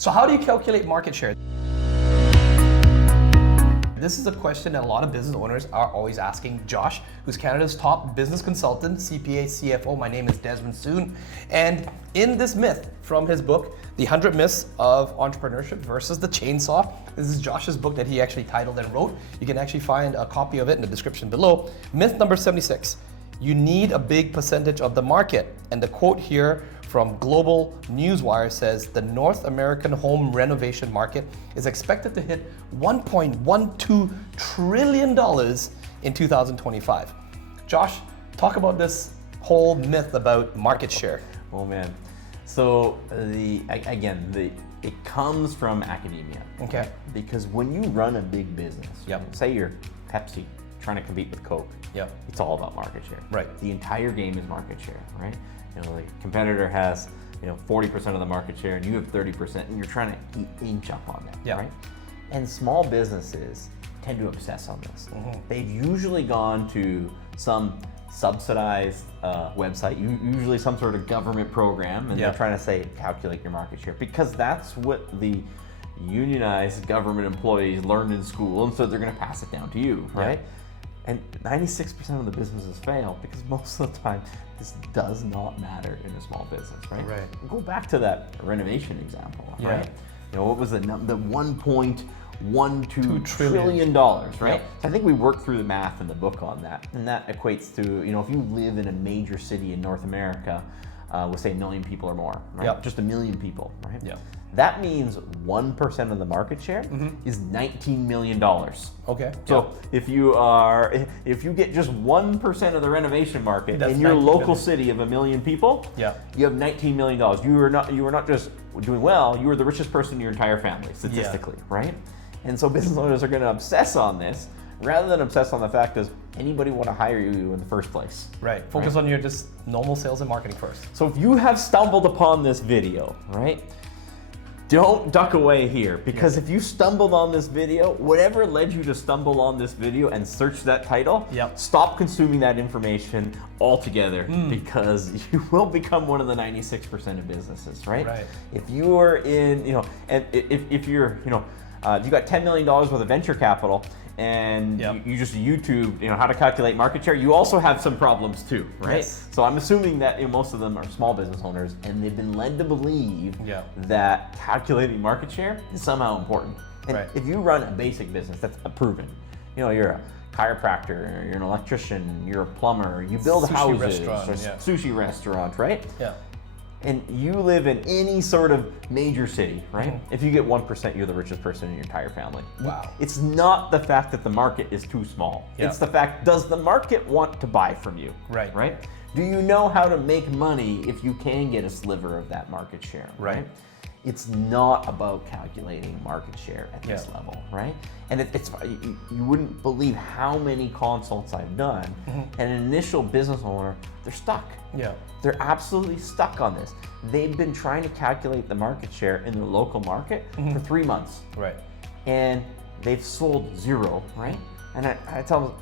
So how do you calculate market share? This is a question that a lot of business owners are always asking Josh, who's Canada's top business consultant, CPA, CFO. My name is Desmond Soon. And in this myth from his book, The 100 Myths of Entrepreneurship versus the Chainsaw, this is Josh's book that he actually titled and wrote. You can actually find a copy of it in the description below. Myth number 76, you need a big percentage of the market. And the quote here from Global Newswire says the North American home renovation market is expected to hit $1.12 trillion in 2025. Josh, talk about this whole myth about market share. Oh man, so it comes from academia. Okay. Because when you run a big business, Yep. say you're Pepsi trying to compete with Coke, Yep. it's all about market share. Right. The entire game is market share, right? You know, the competitor has 40% of the market share and you have 30% and you're trying to inch up on that, Yeah. right? And small businesses tend to obsess on this. Mm-hmm. They've usually gone to some subsidized website, usually some sort of government program, and Yeah. they're trying to say calculate your market share because that's what the unionized government employees learned in school, and so they're going to pass it down to you, right? And 96% of the businesses fail because most of the time this does not matter in a small business, right? Right. Go back to that renovation example, Yeah. right? What was the $1.12 trillion, right? Yep. So I think we worked through the math in the book on that, and that equates to, if you live in a major city in North America with say 1 million people or more, right? Yep. Just 1 million people, right? Yeah. That means 1% of the market share is $19 million. Okay. So if you get just 1% of the renovation market That's in your 19 local million. city of 1 million people, Yeah. you have $19 million. You were not just doing well, you were the richest person in your entire family, statistically, right? And so business owners are going to obsess on this rather than obsess on the fact does anybody want to hire you in the first place. Right. Focus on your just normal sales and marketing first. So if you have stumbled upon this video, right? Don't duck away here, because if you stumbled on this video, whatever led you to stumble on this video and search that title, Yep. stop consuming that information altogether, because you will become one of the 96% of businesses, right? Right. If you are in, and if you're, you got $10 million worth of venture capital, and Yep. you just YouTube, how to calculate market share, you also have some problems too, right? Yes. So I'm assuming that most of them are small business owners, and they've been led to believe Yeah. that calculating market share is somehow important. And Right. if you run a basic business, that's proven. You're a chiropractor, you're an electrician, you're a plumber, you build Sushi houses, restaurant, or yeah. sushi restaurant, right? Yeah. And you live in any sort of major city, right? If you get 1%, you're the richest person in your entire family. Wow. It's not the fact that the market is too small. Yeah. It's the fact, does the market want to buy from you? Right. Right? Do you know how to make money if you can get a sliver of that market share? Right. It's not about calculating market share at this Yeah. level, right? And you wouldn't believe how many consults I've done, and an initial business owner, they're stuck. Yeah. They're absolutely stuck on this. They've been trying to calculate the market share in their local market for 3 months, Right. and they've sold 0, right? And I tell them,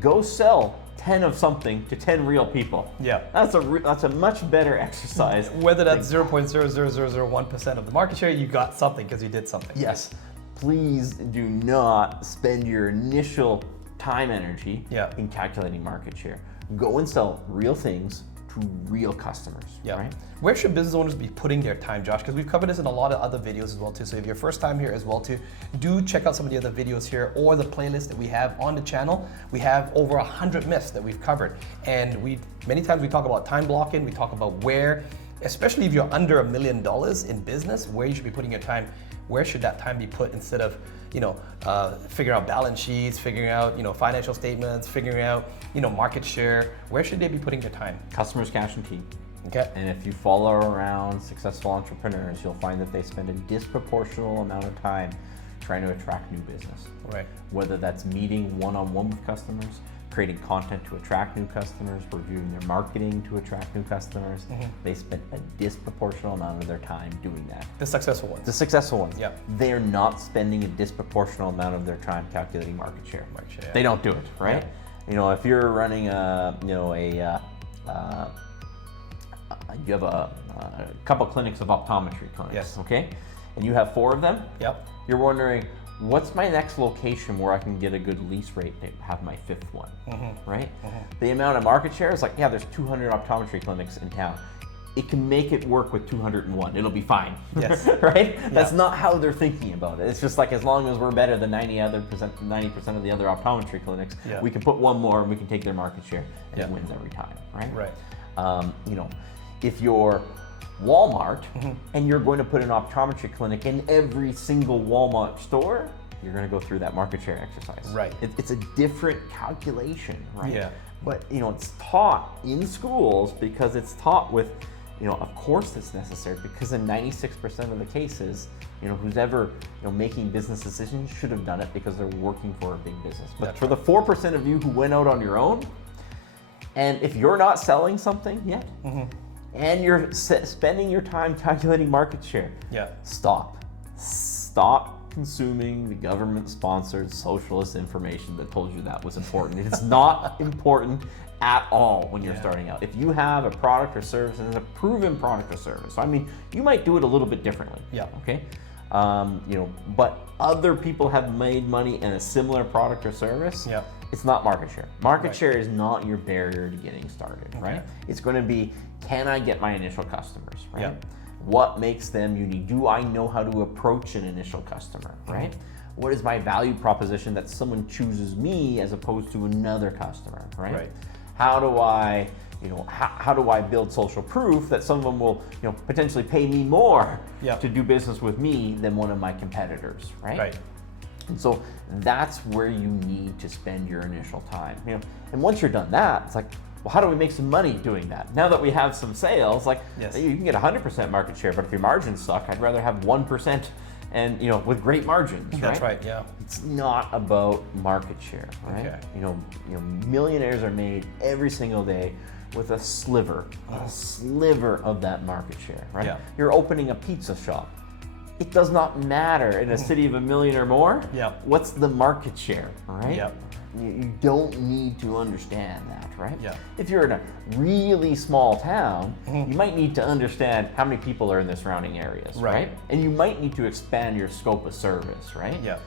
go sell 10 of something to 10 real people. Yeah. That's a much better exercise. Whether that's 0.00001% of the market share, you got something because you did something. Yes, please do not spend your initial time energy Yeah. in calculating market share. Go and sell real things to real customers, Yeah. right? Where should business owners be putting their time, Josh? Because we've covered this in a lot of other videos as well too. So if you're first time here as well too, do check out some of the other videos here or the playlist that we have on the channel. We have over 100 myths that we've covered. And many times we talk about time blocking, we talk about where, especially if you're under $1 million in business, where you should be putting your time. Where should that time be put instead of, figuring out balance sheets, figuring out, financial statements, figuring out, market share? Where should they be putting their time? Customers, cash, and team. Okay. And if you follow around successful entrepreneurs, you'll find that they spend a disproportional amount of time trying to attract new business. Right. Whether that's meeting one-on-one with customers, creating content to attract new customers, reviewing their marketing to attract new customers, they spend a disproportional amount of their time doing that. The successful ones. The successful ones, Yeah. they're not spending a disproportional amount of their time calculating market share. Market share, yeah. They don't do it, right? If you're running you have a couple clinics of optometry clinics, Yes. okay? and you have 4 of them, Yep. you're wondering, what's my next location where I can get a good lease rate to have my 5th one, right? The amount of market share is like, yeah, there's 200 optometry clinics in town. It can make it work with 201. It'll be fine, Yes. right? Yeah. That's not how they're thinking about it. It's just like, as long as we're better than 90% of the other optometry clinics, Yeah. we can put one more and we can take their market share, and Yeah. it wins every time, right? Right. You know, if you're Walmart and you're going to put an optometry clinic in every single Walmart store, you're going to go through that market share exercise. Right. It's a different calculation, right? Yeah. But you know, it's taught in schools because it's taught with, you know, of course it's necessary, because in 96% of the cases, you know, who's ever, you know, making business decisions should have done it because they're working for a big business. But That's for the 4% of you who went out on your own, and if you're not selling something yet, and you're spending your time calculating market share, Yeah. stop. Stop consuming the government-sponsored socialist information that told you that was important. It's not important at all when you're starting out. If you have a product or service, and it's a proven product or service, I mean, you might do it a little bit differently. Yeah. Okay. You know, but other people have made money in a similar product or service. Yeah. It's not market share. Market Right. share is not your barrier to getting started, right? It's going to be, can I get my initial customers, right? Yeah. What makes them unique? Do I know how to approach an initial customer, right? What is my value proposition that someone chooses me as opposed to another customer, right? Right. How do I, you know, how do I build social proof that someone will, you know, potentially pay me more Yeah. to do business with me than one of my competitors, right? Right. And so that's where you need to spend your initial time, you know. And once you're done that, it's like, well, how do we make some money doing that? Now that we have some sales, like, Yes. you can get 100% market share, but if your margins suck, I'd rather have 1% and, you know, with great margins, right? That's right. Yeah. It's not about market share, right? Okay. You know, millionaires are made every single day with a sliver of that market share, right? Yeah. You're opening a pizza shop. It does not matter in a city of 1 million or more. Yeah. What's the market share, right? Yeah. You don't need to understand that, right? Yeah. If you're in a really small town, you might need to understand how many people are in the surrounding areas, Right. right? And you might need to expand your scope of service, right? Yeah.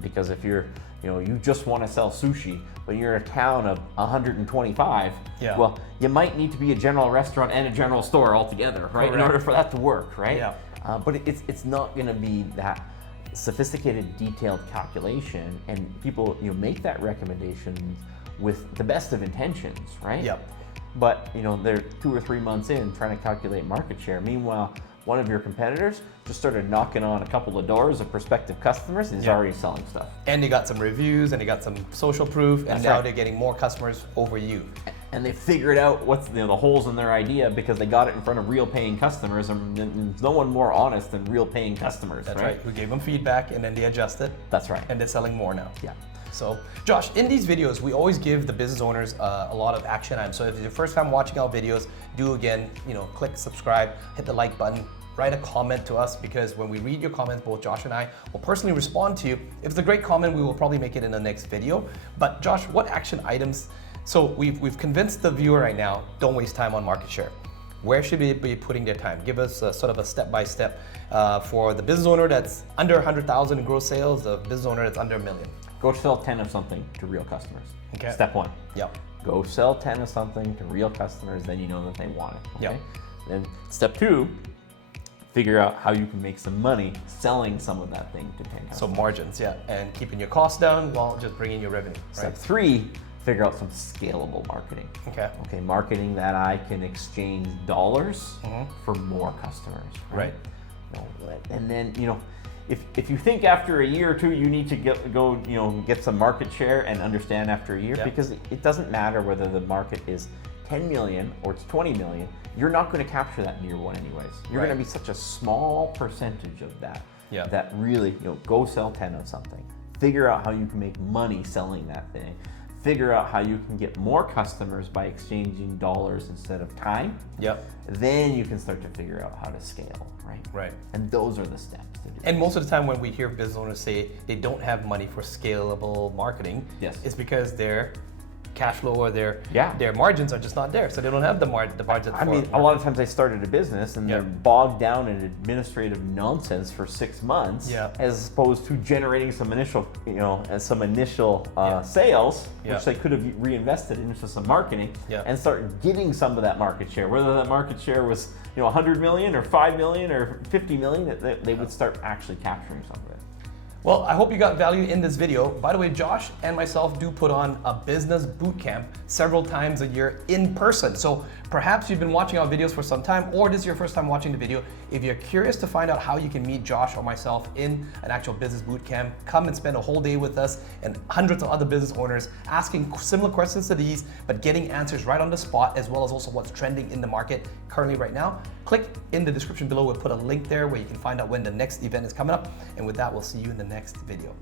Because if you're, you know, you just want to sell sushi, but you're a town of 125, Yeah. well, you might need to be a general restaurant and a general store altogether, right? In Correct. order for that to work, right? Yeah. But it's not going to be that sophisticated, detailed calculation, and people, you know, make that recommendation with the best of intentions, right? Yep. But, you know, they're 2 or 3 months in trying to calculate market share. Meanwhile, one of your competitors just started knocking on a couple of doors of prospective customers and is Yeah. already selling stuff. And they got some reviews and they got some social proof, and That's now right. they're getting more customers over you. And they figured out what's, you know, the holes in their idea because they got it in front of real paying customers, and there's no one more honest than real paying customers, That's right. We gave them feedback and then they adjusted, That's right. and they're selling more now. Yeah. So, Josh, in these videos, we always give the business owners a lot of action items. So if it's your first time watching our videos, do again, you know, click subscribe, hit the like button, write a comment to us, because when we read your comments, both Josh and I will personally respond to you. If it's a great comment, we will probably make it in the next video. But Josh, what action items? So we've convinced the viewer right now, don't waste time on market share. Where should they be putting their time? Give us a, sort of a step-by-step for the business owner that's under 100,000 in gross sales, the business owner that's under $1 million. Go sell 10 of something to real customers. Okay. Step 1. Yep. Go sell 10 of something to real customers, then you know that they want it. Okay? Yep. Then step 2, figure out how you can make some money selling some of that thing to 10 customers. So margins, yeah, and keeping your costs down while just bringing your revenue. Step Right. 3, figure out some scalable marketing. Okay. Okay, marketing that I can exchange dollars for more customers. Right. You know, and then, you know, if you think after a year or two you need to get some market share and understand after a year, Yeah. because it doesn't matter whether the market is 10 million or it's 20 million, you're not going to capture that in year one anyways. You're Right. going to be such a small percentage of that. Yeah. That really, you know, go sell 10 of something. Figure out how you can make money selling that thing. Figure out how you can get more customers by exchanging dollars instead of time. Yep. Then you can start to figure out how to scale, right? Right. And those are the steps to do. And most of the time when we hear business owners say they don't have money for scalable marketing, Yes. it's because they're cash flow or their Yeah. their margins are just not there, so they don't have the margin. I mean, a lot of times I started a business and Yeah. they're bogged down in administrative nonsense for 6 months, Yeah. as opposed to generating some initial, Yeah. sales, Yeah. which they could have reinvested into some marketing, Yeah. and start getting some of that market share. Whether that market share was 100 million or 5 million or 50 million, they would start actually capturing some of it. Well, I hope you got value in this video. By the way, Josh and myself do put on a business boot camp several times a year in person. So perhaps you've been watching our videos for some time, or this is your first time watching the video. If you're curious to find out how you can meet Josh or myself in an actual business boot camp, come and spend a whole day with us and hundreds of other business owners asking similar questions to these, but getting answers right on the spot, as well as also what's trending in the market currently right now. Click in the description below. We'll put a link there where you can find out when the next event is coming up. And with that, we'll see you in the next video.